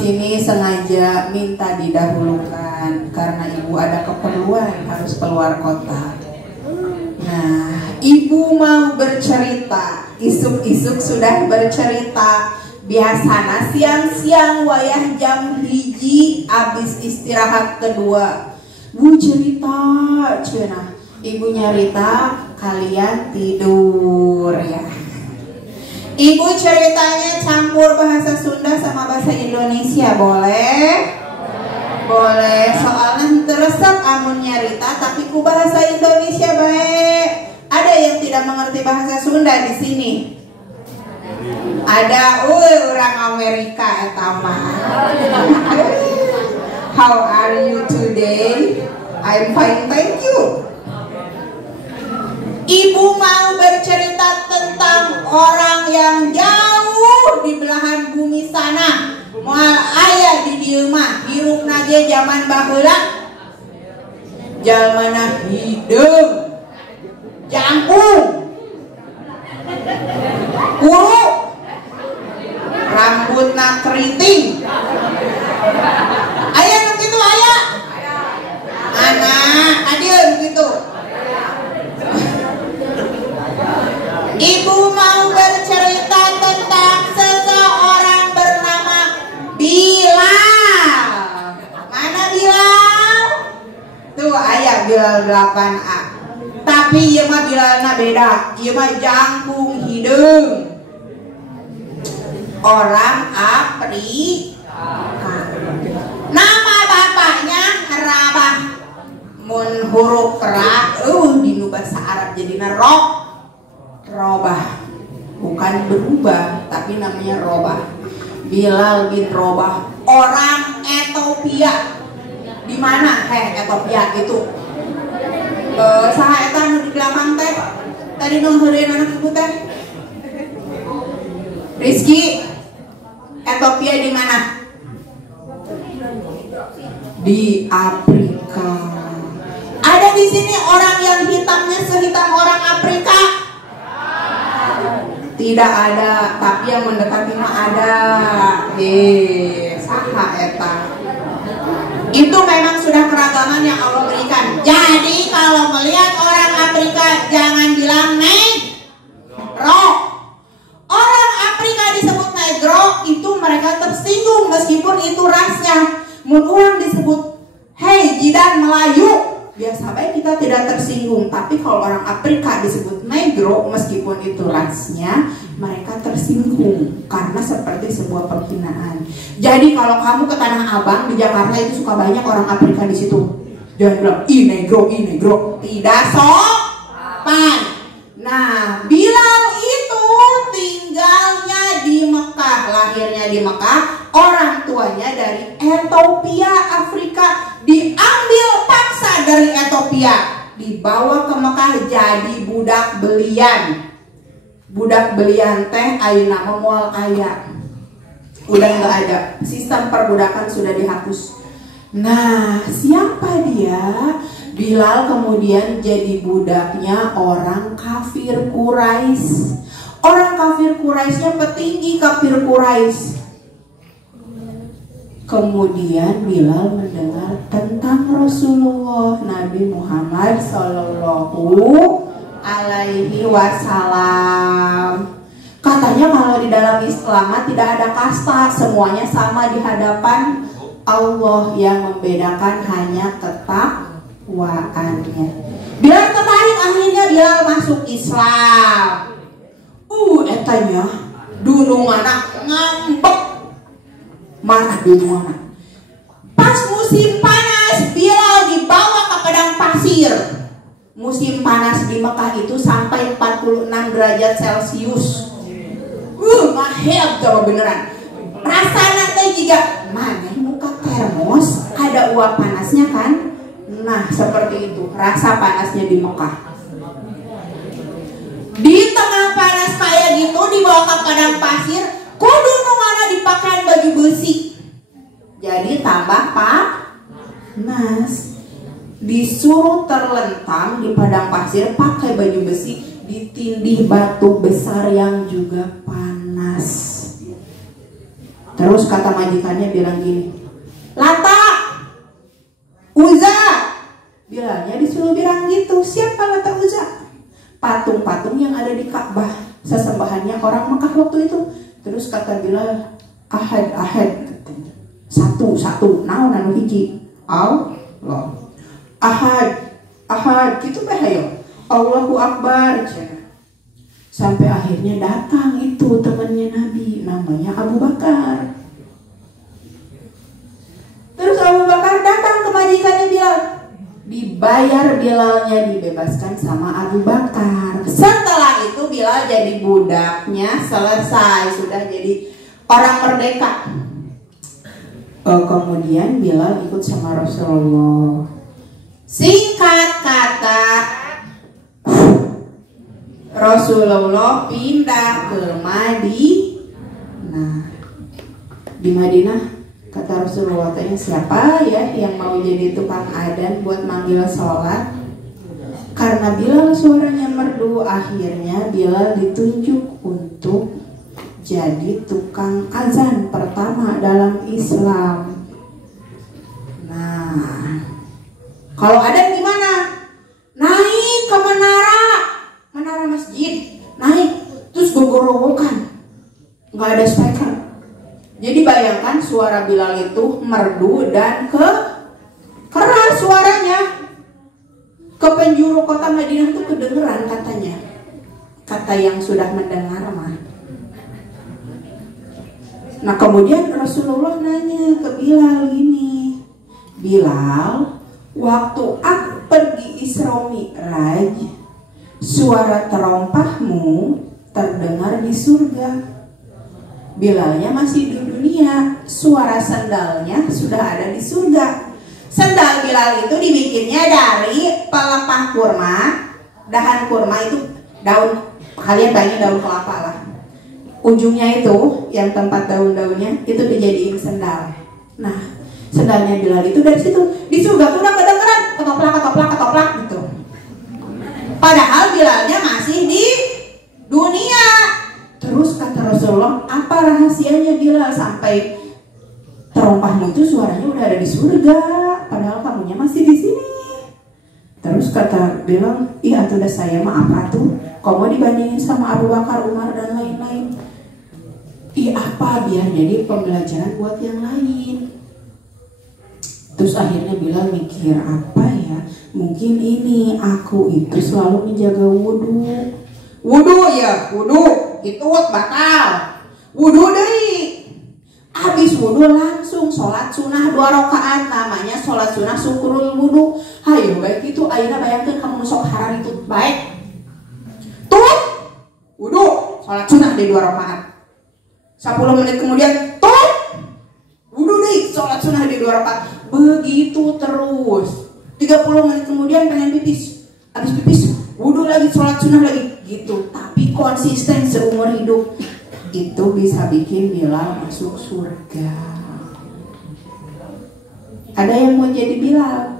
sini sengaja minta didahulukan karena ibu ada keperluan harus keluar kota. Nah, ibu mau bercerita, isuk-isuk sudah bercerita. Biasana siang-siang wayah jam hiji abis istirahat kedua. Bu cerita, cenah. Ibu nyarita, kalian tidur ya. Ibu ceritanya campur bahasa Sunda sama bahasa Indonesia, boleh? Boleh, soalnya teresep amun nyarita tapi ku bahasa Indonesia baik. Ada yang tidak mengerti bahasa Sunda di sini? Ada, orang Amerika etama. How are you today? I'm fine, thank you. Ibu mau bercerita tentang orang yang jauh di belahan bumi sana. Moal aya di dieu mah hirupna ge zaman baheula. Jalmana hideung, jangkung, kuru, rambutna keriting. Aya nu kitu aya? Anak, adieun gitu. Ibu mau bercerita tentang seseorang bernama Bilal. Mana Bilal? Tuh ayah Bilal 8A. Tapi ieu mah Bilalna beda. Ieu mah jangkung hideung. Orang Afrika. Nama bapaknya Rabah. Mun huruf ra di bahasa Arab jadina Robah, bukan berubah, tapi namanya Robah. Bilal bin Robah, orang Ethiopia. Di mana? Ethiopia itu. Saha eta nu di belakang teh? Tadi nu heureun anak ibu teh. Rizky, Ethiopia di mana? Di Afrika. Ada di sini orang yang hitamnya sehitam orang Afrika? Tidak ada, tapi yang mendekati mah ada. Saha eta. Itu memang sudah keragaman yang Allah berikan. Jadi kalau melihat orang Afrika jangan bilang negro. Orang Afrika disebut negro itu mereka tersinggung meskipun itu rasnya. Mun orang disebut hey jidan Melayu, biasa baik kita tidak tersinggung. Tapi kalau orang Afrika disebut negro meskipun itu rasnya, mereka tersinggung karena seperti sebuah penghinaan. Jadi kalau kamu ke Tanah Abang di Jakarta itu suka banyak orang Afrika di situ. Jangan bilang ih negro, tidak sopan. Nah, Bilal itu tinggalnya di Mekah, lahirnya di Mekah, orang tuanya dari Ethiopia, Afrika, diambil paksa dari Ethiopia, dibawa ke Mekah jadi budak belian. Budak belian teh ayeuna mah moal aya. Udah nggak ada, sistem perbudakan sudah dihapus. Nah, siapa dia? Bilal kemudian jadi budaknya orang kafir Quraisy. Orang kafir Quraisynya petinggi kafir Quraisy. Kemudian Bilal mendengar tentang Rasulullah Nabi Muhammad Sallallahu Alaihi Wasallam. Katanya kalau di dalam Islam tidak ada kasta, semuanya sama di hadapan Allah, yang membedakan hanya ketakwaannya. Bilal tertarik, akhirnya Bilal masuk Islam. Etanya dunungana ngambek. Mana dunungana? Pas musim panas, Bilal dibawa ke padang pasir. Musim panas di Mekah itu sampai 46 derajat Celcius. Maheb coba beneran. Rasanya teh juga mana muka termos ada uap panasnya kan? Nah seperti itu rasa panasnya di Mekah. Di tengah panas kayak gitu dibawa ke padang pasir, kudu nu mana dipakai baju besi. Jadi tambah panas. Disuruh terlentang di padang pasir pakai baju besi, ditindih batu besar yang juga panas. Terus kata majikannya bilang gini, Lata, Uzza. Bilalnya disuruh bilang gitu. Siapa Lata, Uzza? Patung-patung yang ada di Ka'bah, sesembahannya orang Mekah waktu itu. Terus kata Bilal, ahad, satu, naon anu hiji, Allah, ahad, gitu bahayo, Allahu Akbar. Sampai akhirnya datang itu temannya Nabi, namanya Abu Bakar. Terus Abu Bakar datang ke majikannya Bilal, dibayar Bilalnya, dibebaskan sama Abu Bakar. Setelah itu Bilal jadi budaknya, selesai, sudah jadi orang merdeka. Kemudian Bilal ikut sama Rasulullah. Singkat kata, Rasulullah pindah ke Madinah. Di Madinah kata Rasulullah, tanya siapa ya yang mau jadi tukang adzan buat manggil sholat? Karena Bilal suaranya merdu, akhirnya Bilal ditunjuk untuk jadi tukang azan pertama dalam Islam. Nah, kalau adzan gimana? Naik ke menara masjid, naik terus gogorowokan, nggak ada speaker. Jadi bayangkan suara Bilal itu merdu dan keras suaranya. Ke penjuru kota Madinah itu kedengeran katanya. Kata yang sudah mendengar mah. Nah kemudian Rasulullah nanya ke Bilal gini, Bilal, waktu aku pergi Isra Mi'raj, suara terompahmu terdengar di surga. Bilalnya masih di dunia, suara sendalnya sudah ada di surga. Sendal Bilal itu dibikinnya dari pelepah kurma, dahan kurma itu daun, kalian bayangin daun kelapa lah. Ujungnya itu, yang tempat daun-daunnya itu dijadiin sendal. Nah, sendalnya Bilal itu dari situ. Di surga tuh udah kedengeran ketoplak gitu. Padahal Bilalnya masih di dunia. Terus kata Rasulullah, apa rahasianya Bilal sampai terompahmu itu suaranya udah ada di surga, padahal kamunya masih di sini? Terus kata Bilal, iya tuh udah saya mah apa tuh? Kau mau dibandingin sama Abu Bakar, Umar dan lain-lain? Iya apa, biar jadi pembelajaran buat yang lain. Terus akhirnya Bilal mikir, apa ya? Mungkin ini aku itu selalu menjaga wudhu. Wudhu itu batal. Wudhu deh. Habis wudhu langsung sholat sunnah 2 rakaat, namanya sholat sunnah syukurul wudhu. Hayo baik itu, ayeuna bayangkeun kamu sok haram itu baik. Tuh wudhu, sholat sunnah di 2 rakaat. 10 menit kemudian tuh wudhu deh, sholat sunnah di 2 rakaat. Begitu terus. 30 menit kemudian pengen pipis. Habis pipis wudhu lagi, sholat sunnah lagi gitu. Tapi konsisten seumur hidup. Itu bisa bikin Bilal masuk surga. Ada yang mau jadi Bilal?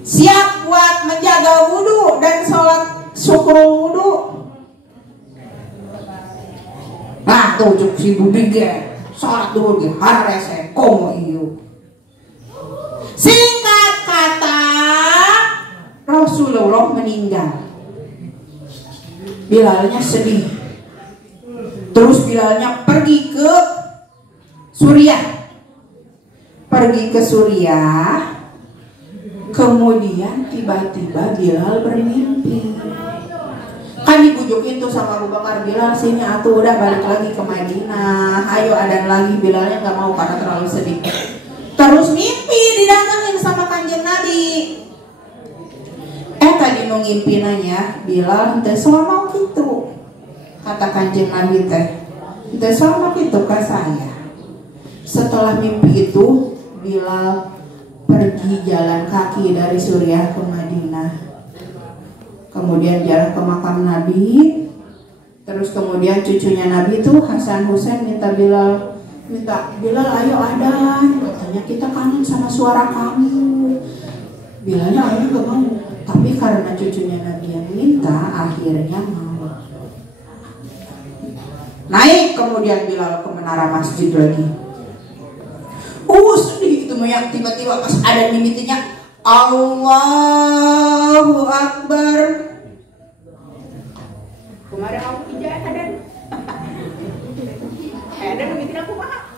Siap buat menjaga wudhu dan sholat syukur wudhu? Nah tuh cuk si Budi ge sholat dulu ge harese komo iyo. Singkat kata, Rasulullah meninggal. Bilalnya sedih. Terus Bilalnya pergi ke Suriah. Kemudian tiba-tiba Bilal bermimpi. Kan dibujukin tuh sama Abu Bakar, Bilal sini atuh udah balik lagi ke Madinah. Ayo adzan lagi. Bilalnya gak mau karena terlalu sedih. Terus mimpi didatangin sama Kanjeng Nabi. Tadi mau ngimpi nanya, Bilal teh selama gitu. Kata Kanjeng Nabi teh, teh selama gitu ke saya. Setelah mimpi itu, Bilal pergi jalan kaki dari Suriah ke Madinah. Kemudian jalan ke makam Nabi. Terus kemudian cucunya Nabi itu Hasan Husain minta Bilal ayo adzan. Katanya kita kangen sama suara kamu. Bilalnya ayo gak mau. Tapi karena cucunya Nabi yang minta, akhirnya mau. Naik kemudian Bilal ke menara masjid lagi. Sedih itu yang tiba-tiba pas ada mimitinya, Allahu Akbar. Kemarin aku tidak ada. Ada mimitin aku mah.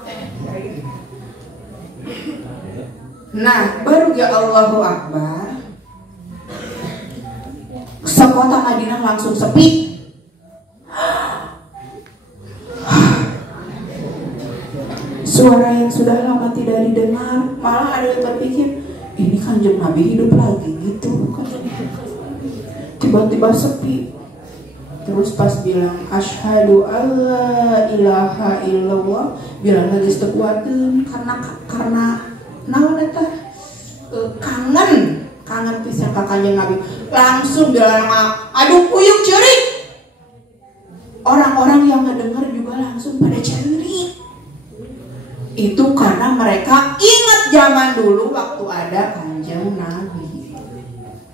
Nah, baru ya Allahu Akbar. Sekota Madinah langsung sepi. Suara yang sudah lama tidak didengar, malah ada yang berpikir, ini Kanjeng Nabi hidup lagi gitu kan. Tiba-tiba sepi. Terus pas bilang asyhadu alla ilaha illallah, bilang lagi sekuatin karena naon eta kangen pisan ka Kanjeng Nabi. Langsung bilang, aduh puyuk cerik. Orang-orang yang ngedengar juga langsung pada cerik. Itu karena mereka ingat zaman dulu waktu ada Kanjeng Nabi.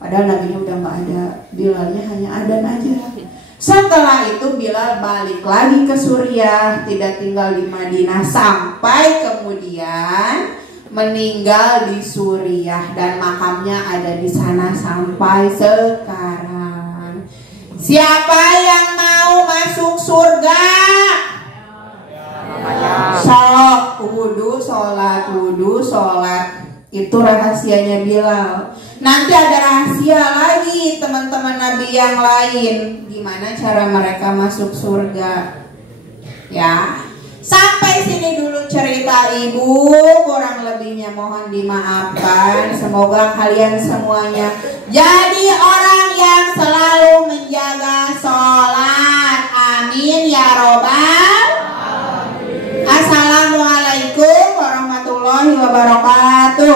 Padahal Nabinya udah gak ada, Bilalnya hanya adzan aja. Setelah itu Bilal balik lagi ke Suriah, tidak tinggal di Madinah, sampai kemudian meninggal di Suriah dan makamnya ada di sana sampai sekarang. Siapa yang mau masuk surga? Sok wudu sholat. Itu rahasianya Bilal. Nanti ada rahasia lagi teman-teman Nabi yang lain, gimana cara mereka masuk surga. Ya, sampai sini dulu cerita ibu, kurang lebihnya mohon dimaafkan. Semoga kalian semuanya jadi orang yang selalu menjaga sholat. Amin ya robbal. Assalamualaikum warahmatullahi wabarakatuh.